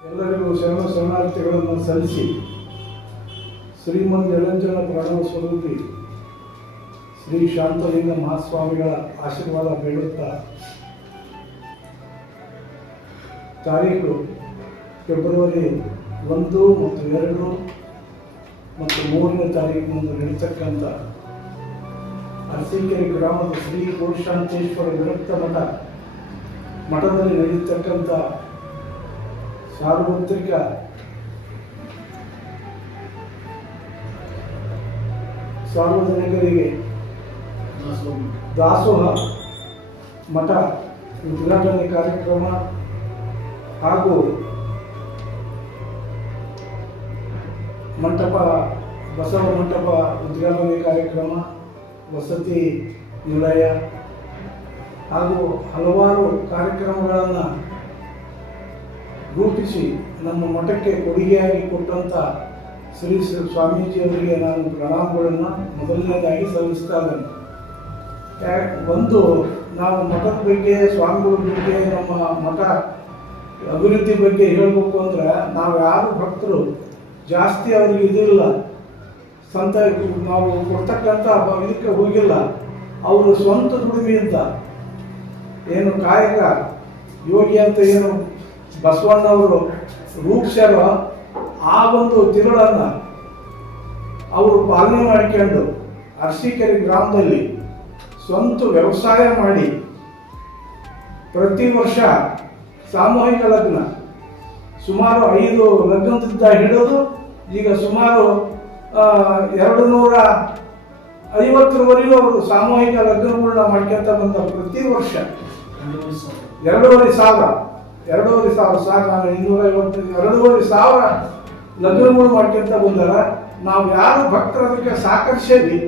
ಎಲ್ಲರಿಗೂ ಶರಣ ಶರಣಾರ್ಥಿಗಳನ್ನು ಸಲ್ಲಿಸಿ ಶ್ರೀಮಂತ ನಿರಂಜನ ಪ್ರಾಣ ಸ್ವರೂಪಿ ಶ್ರೀ ಶಾಂತಲಿಂಗ ಮಹಾಸ್ವಾಮಿಗಳ ಆಶೀರ್ವಾದ ಬೇಡುತ್ತಾ ತಾರೀಕು ಫೆಬ್ರವರಿ ಒಂದು ಮತ್ತು ಎರಡು ಮತ್ತು ಮೂರನೇ ತಾರೀಕಿನಂದು ನಡೀತಕ್ಕಂಥ ಅರಸೀಕೆರೆ ಗ್ರಾಮದ ಶ್ರೀ ಗುರುಶಾಂತೇಶ್ವರ ವಿರಕ್ತ ಮಠ ಮಠದಲ್ಲಿ ನಡೆಯತಕ್ಕಂಥ ಸಾರ್ವತ್ರಿಕ. ಸಾರ್ವಜನಿಕರಿಗೆ ದಾಸೋಹ ಮಠ, ಉದ್ಘಾಟನೆ ಕಾರ್ಯಕ್ರಮ ಹಾಗೂ ಮಂಟಪ, ಬಸವ ಮಂಟಪ ಉದ್ಘಾಟನೆ ಕಾರ್ಯಕ್ರಮ, ವಸತಿ ನಿಲಯ ಹಾಗೂ ಹಲವಾರು ಕಾರ್ಯಕ್ರಮಗಳನ್ನು ರೂಪಿಸಿ ನಮ್ಮ ಮಠಕ್ಕೆ ಕೊಡುಗೆಯಾಗಿ ಕೊಟ್ಟಂಥ ಶ್ರೀ ಶ್ರೀ ಸ್ವಾಮೀಜಿಯವರಿಗೆ ನಾನು ಪ್ರಣಾಮಗಳನ್ನು ಮೊದಲನೇದಾಗಿ ಸಲ್ಲಿಸ್ತಾ ಇದ್ದೇನೆ. ಒಂದು ನಾವು ಮಠದ ಬಗ್ಗೆ, ಸ್ವಾಮಿಗಳ ಬಗ್ಗೆ, ನಮ್ಮ ಮಠ ಅಭಿವೃದ್ಧಿ ಬಗ್ಗೆ ಹೇಳಬೇಕು ಅಂದ್ರೆ ನಾವು ಯಾರು ಭಕ್ತರು ಜಾಸ್ತಿ ಅವ್ರಿಗೆ ಇದಿಲ್ಲ. ಸಂತ ನಾವು ಕೊಡ್ತಕ್ಕಂಥ ಇದಕ್ಕೆ ಹೋಗಿಲ್ಲ. ಅವರು ಸ್ವಂತ ದುಡಿಮೆ ಅಂತ. ಏನು ಕಾಯಕ ಯೋಗಿ ಅಂತ ಏನು ಬಸವಣ್ಣವರು ರೂಪಿಸ್ಯಾರೋ ಆ ಒಂದು ತಿರುಳನ್ನು ಅವರು ಪಾಲನೆ ಮಾಡಿಕೊಂಡು ಅರಸೀಕೆರೆ ಗ್ರಾಮದಲ್ಲಿ ಸ್ವಂತ ವ್ಯವಸಾಯ ಮಾಡಿ ಪ್ರತಿ ವರ್ಷ ಸಾಮೂಹಿಕ ಲಗ್ನ. ಸುಮಾರು ಐದು ಲಗ್ನದಿಂದ ಹಿಡಿದು ಈಗ ಸುಮಾರು ಎರಡು ನೂರ ಐವತ್ತರವರೆಗೂ ಅವರು ಸಾಮೂಹಿಕ ಲಗ್ನಗಳನ್ನ ಮಾಡ್ಕೊಂತ ಬಂದ ಪ್ರತಿ ವರ್ಷ. ಎರಡೂವರೆ ಸಾವಿರ. ಎರಡೂವರೆ ಸಾವಿರ, ಸಾಕು ನಾನು ಇನ್ನೂರ ಐವತ್ತು, ಎರಡೂವರೆ ಸಾವಿರ ಲಗ್ನಗಳು ಮಾಡ್ಕೊಂತ ಬಂದಾರ. ನಾವು ಯಾರು ಭಕ್ತರ ಅದಕ್ಕೆ ಸಾಕರ್ಸೇವಿ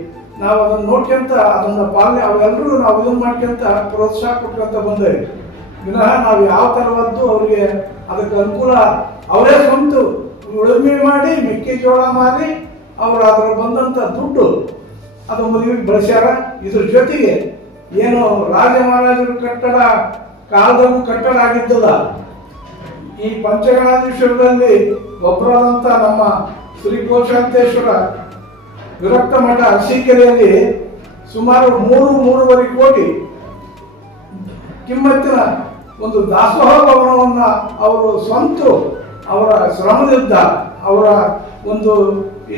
ನಾವು ಅದನ್ನು ನೋಡ್ಕೊಂತ ಅದನ್ನ ಪಾಲನೆ ಅವೆಲ್ಲರೂ ನಾವು ಇದನ್ನು ಮಾಡ್ಕೊಂತ ಪ್ರೋತ್ಸಾಹ ಕೊಟ್ಕೊಂತ ಬಂದೇವೆ ವಿನಃ ನಾವು ಯಾವ ಥರವದ್ದು ಅವರಿಗೆ ಅದಕ್ಕೆ ಅನುಕೂಲ, ಅವರೇ ಸ್ವಂತ ಉಳುಮೆ ಮಾಡಿ, ಮೆಕ್ಕೆಜೋಳ ಮಾರಿ ಅವರು ಅದರ ಬಂದಂಥ ದುಡ್ಡು ಅದು ಮದುವೆಗೆ ಬಳಸ್ಯಾರ. ಇದ್ರ ಜೊತೆಗೆ ಏನು ರಾಜ ಮಹಾರಾಜರ ಕಟ್ಟಡ ಕಾಲದಲ್ಲೂ ಕಟ್ಟಡ ಆಗಿದ್ದಲ್ಲ. ಈ ಪಂಚಗಣಾಧೀಶ್ವರದಲ್ಲಿ ಒಬ್ಬರಾದಂಥ ನಮ್ಮ ಶ್ರೀ ಕೋಶಾಂತೇಶ್ವರ ವಿರಕ್ತ ಮಠ ಅರಸೀಕೆರೆಯಲ್ಲಿ ಸುಮಾರು ಮೂರು, ಮೂರುವರೆ ಕೋಟಿ ಕಿಮ್ಮತ್ತಿನ ಒಂದು ದಾಸೋಹ ಭವನವನ್ನು ಅವರು ಸ್ವಂತ ಅವರ ಶ್ರಮದಿಂದ, ಅವರ ಒಂದು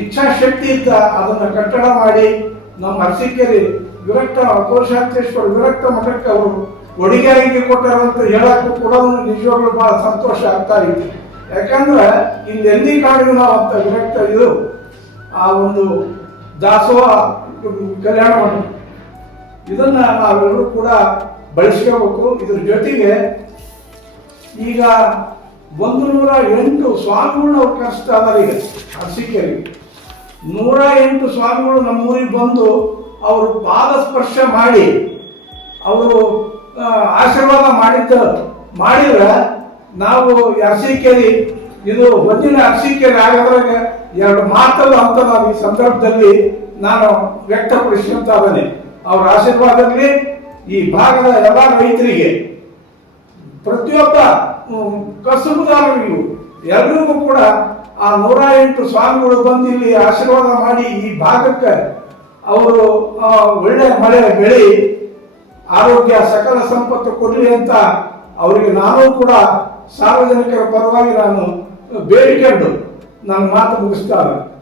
ಇಚ್ಛಾಶಕ್ತಿ ಇದ್ದ ಅದನ್ನು ಕಟ್ಟಡ ಮಾಡಿ ನಮ್ಮ ಅರಸೀಕೆರೆ ವಿರಕ್ತ ಕೋಶಾಂತೇಶ್ವರ ವಿರಕ್ತ ಮಠಕ್ಕೆ ಅವರು ಕೊಡುಗೆಯಾಗಿ ಕೊಟ್ಟಾರಂತ ಹೇಳಕ್ಕೂ ಕೂಡ ನಿಜವಾಗ್ಲೂ ಬಹಳ ಸಂತೋಷ ಆಗ್ತಾ ಇತ್ತು ಯಾಕಂದ್ರೆ ಇಲ್ಲಿ ಕಾಣಿಗೂ ನಾವು ಅಂತ ವಿರಕ್ತ ಇದು, ಆ ಒಂದು ದಾಸೋಹ ಕಲ್ಯಾಣ ಮಂಟಪ. ಇದನ್ನ ನಾವೆಲ್ಲರೂ ಕೂಡ ಬಳಸ್ಕೋಬೇಕು. ಇದ್ರ ಜೊತೆಗೆ ಈಗ ಒಂದು ನೂರ ಎಂಟು ಸ್ವಾಮಿಗಳು ಅವ್ರು ಕಷ್ಟ ಇದಾರೆ ಈಗ ನೂರ ಎಂಟು ಸ್ವಾಮಿಗಳು ನಮ್ಮೂರಿಗೆ ಬಂದು ಅವರು ಪಾದ ಸ್ಪರ್ಶ ಮಾಡಿ ಅವರು ಆಶೀರ್ವಾದ ಮಾಡಿದ್ದ, ಮಾಡಿದ್ರೆ ನಾವು ಅರಸೀಕೆರೆ ಇದು ಒಂದಿನ ಕೇರಿ ಆಗೋದ್ರಾಗ ಎರಡು ಮಾತಲ್ಲ ಅಂತ ನಾವು ಈ ಸಂದರ್ಭದಲ್ಲಿ ನಾನು ವ್ಯಕ್ತಪಡಿಸಿದಂತ ಅದನ್ನೇ ಅವ್ರ ಆಶೀರ್ವಾದಲ್ಲಿ ಈ ಭಾಗದ ಎಲ್ಲ ರೈತರಿಗೆ ಪ್ರತಿಯೊಬ್ಬ ಕಸುಬುದಾರರಿಗೂ ಎಲ್ರಿಗೂ ಕೂಡ ಆ ನೂರ ಎಂಟು ಸ್ವಾಮಿಗಳು ಬಂದು ಇಲ್ಲಿ ಆಶೀರ್ವಾದ ಮಾಡಿ ಈ ಭಾಗಕ್ಕೆ ಅವರು ಒಳ್ಳೆ ಮಳೆ ಬೆಳಿ ಆರೋಗ್ಯ ಸಕಲ ಸಂಪತ್ತು ಕೊಡಲಿ ಅಂತ ಅವರಿಗೆ ನಾನು ಕೂಡ ಸಾರ್ವಜನಿಕರ ಪರವಾಗಿ ನಾನು ಬೇಡಿಕೊಂಡು ನನ್ನ ಮಾತು ಮುಗಿಸ್ತಾ ಇದ್ದೇನೆ.